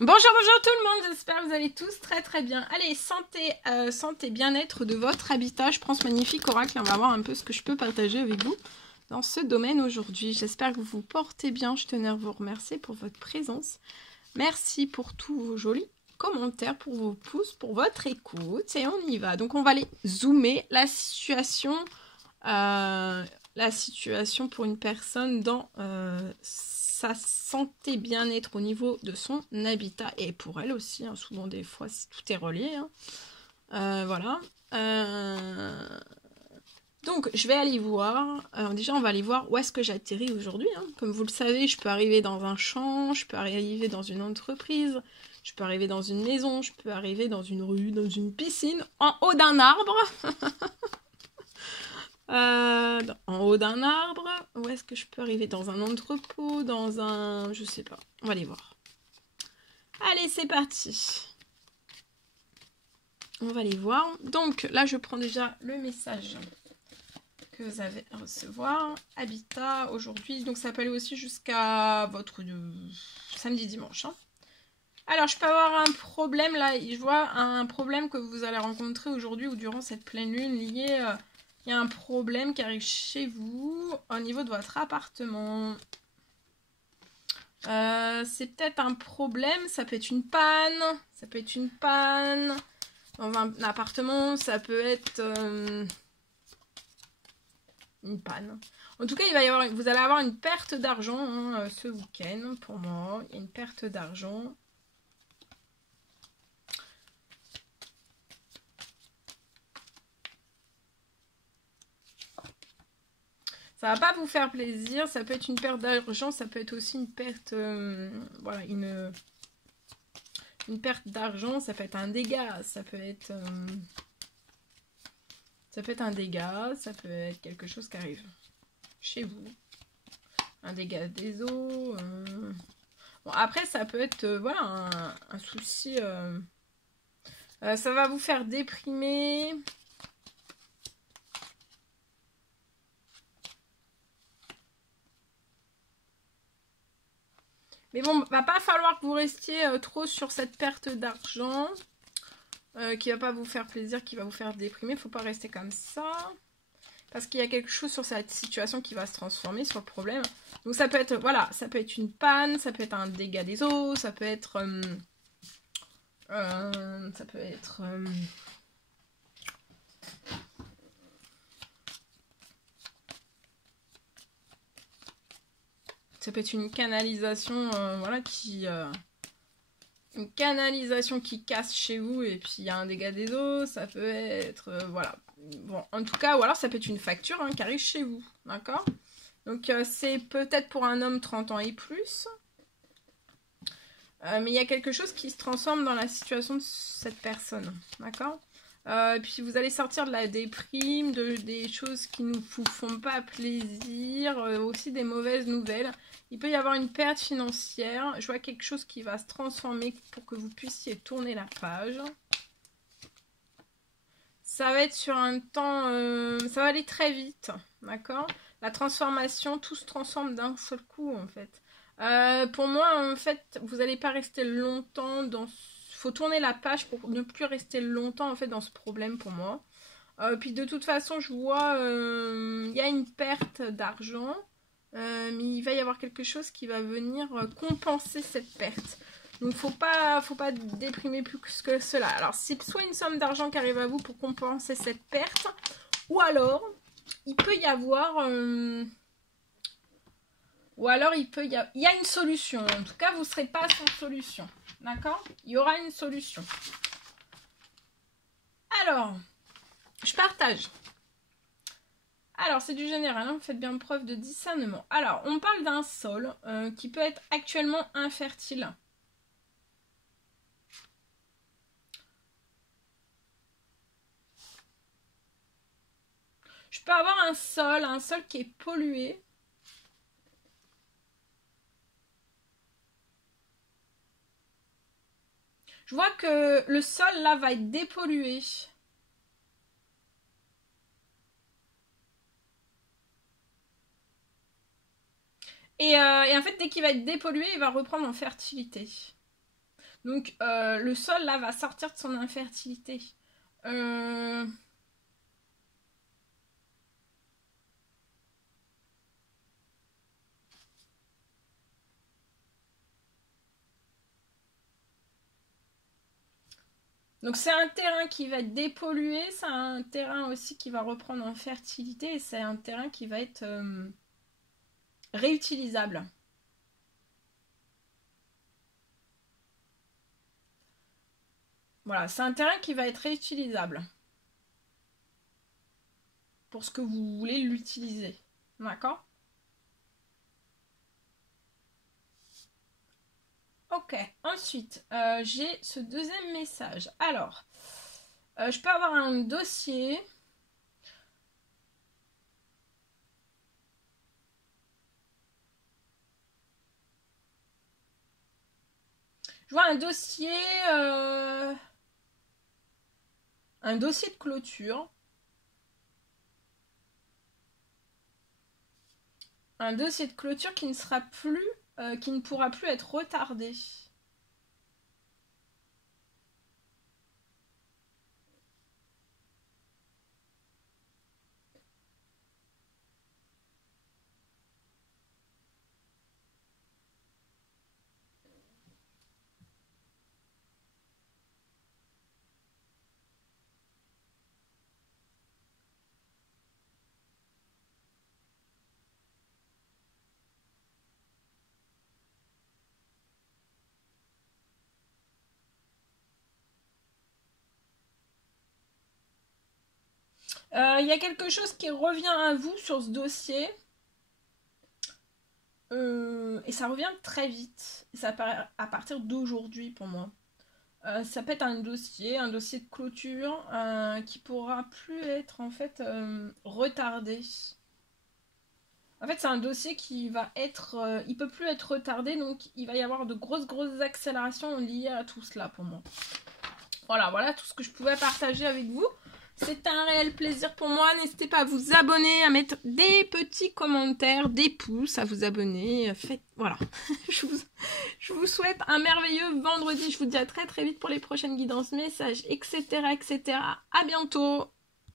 Bonjour, bonjour tout le monde, j'espère que vous allez tous très très bien. Allez, santé, bien-être de votre habitat. Je prends ce magnifique oracle et on va voir un peu ce que je peux partager avec vous dans ce domaine aujourd'hui. J'espère que vous vous portez bien. Je tenais à vous remercier pour votre présence. Merci pour tous vos jolis commentaires, pour vos pouces, pour votre écoute. Et on y va. Donc on va aller zoomer la situation pour une personne dans sa santé bien-être au niveau de son habitat et pour elle aussi, hein, souvent des fois tout est relié, hein. Voilà. Donc je vais aller voir, alors déjà on va aller voir où est-ce que j'atterris aujourd'hui, hein. Comme vous le savez, je peux arriver dans un champ, je peux arriver dans une entreprise, je peux arriver dans une maison, je peux arriver dans une rue, dans une piscine, en haut d'un arbre. En haut d'un arbre. Où est-ce que je peux arriver? Dans un entrepôt, dans un... Je sais pas. On va aller voir. Allez, c'est parti. On va aller voir. Donc, là, je prends déjà le message que vous avez à recevoir. Habitat, aujourd'hui. Donc, ça peut aller aussi jusqu'à votre samedi, dimanche, hein. Alors, je peux avoir un problème, là. Je vois un problème que vous allez rencontrer aujourd'hui ou durant cette pleine lune lié... il y a un problème qui arrive chez vous au niveau de votre appartement. C'est peut-être un problème, ça peut être une panne. Ça peut être une panne dans un appartement, ça peut être une panne. En tout cas, vous allez avoir une perte d'argent, hein, ce week-end pour moi. Il y a une perte d'argent. Ça va pas vous faire plaisir, ça peut être une perte d'argent, ça peut être aussi une perte, voilà, une perte d'argent, ça peut être un dégât, ça peut être un dégât, ça peut être quelque chose qui arrive chez vous, un dégât des eaux. Bon, après, ça peut être, voilà, un souci, ça va vous faire déprimer. Mais bon, va pas falloir que vous restiez trop sur cette perte d'argent qui va pas vous faire plaisir, qui va vous faire déprimer. Faut pas rester comme ça. Parce qu'il y a quelque chose sur cette situation qui va se transformer sur le problème. Donc ça peut être, voilà, ça peut être une panne, ça peut être un dégât des eaux, ça peut être... ça peut être... ça peut être une canalisation, voilà, une canalisation qui casse chez vous et puis il y a un dégât des eaux, ça peut être, voilà. Bon, en tout cas, ou alors ça peut être une facture, hein, qui arrive chez vous, d'accord? Donc c'est peut-être pour un homme 30 ans et plus. Mais il y a quelque chose qui se transforme dans la situation de cette personne, d'accord? Puis vous allez sortir de la déprime, des choses qui ne vous font pas plaisir, aussi des mauvaises nouvelles. Il peut y avoir une perte financière. Je vois quelque chose qui va se transformer pour que vous puissiez tourner la page. Ça va être sur un temps... ça va aller très vite, d'accord? La transformation, tout se transforme d'un seul coup, en fait. Pour moi, en fait, vous n'allez pas rester longtemps dans... Faut tourner la page pour ne plus rester longtemps, en fait, dans ce problème, pour moi. Puis de toute façon, je vois... il y a une perte d'argent. Mais il va y avoir quelque chose qui va venir compenser cette perte. Donc faut pas déprimer plus que cela. Alors c'est soit une somme d'argent qui arrive à vous pour compenser cette perte, ou alors il peut y avoir il y a une solution. En tout cas, vous ne serez pas sans solution. D'accord? Il y aura une solution. Alors, je partage. Alors, c'est du général, hein, faites bien preuve de discernement. Alors, on parle d'un sol qui peut être actuellement infertile. Je peux avoir un sol qui est pollué. Je vois que le sol, là, va être dépollué. Et en fait, dès qu'il va être dépollué, il va reprendre en fertilité. Donc, le sol, là, va sortir de son infertilité. Donc, c'est un terrain qui va être dépollué, c'est un terrain aussi qui va reprendre en fertilité, et c'est un terrain qui va être réutilisable. Voilà, c'est un terrain qui va être réutilisable pour ce que vous voulez l'utiliser. D'accord? Ok, ensuite, j'ai ce deuxième message. Alors, je peux avoir un dossier. Je vois un dossier de clôture. Un dossier de clôture qui ne sera plus, qui ne pourra plus être retardé. Il y a quelque chose qui revient à vous sur ce dossier. Et ça revient très vite. Et ça apparaît à partir d'aujourd'hui pour moi. Ça peut être un dossier de clôture qui pourra plus être en fait retardé. En fait, c'est un dossier qui va être, il peut plus être retardé, donc il va y avoir de grosses accélérations liées à tout cela pour moi. Voilà tout ce que je pouvais partager avec vous. C'est un réel plaisir pour moi. N'hésitez pas à vous abonner, à mettre des petits commentaires, des pouces, à vous abonner. Voilà. je vous souhaite un merveilleux vendredi. Je vous dis à très vite pour les prochaines guidances, messages, etc. À bientôt.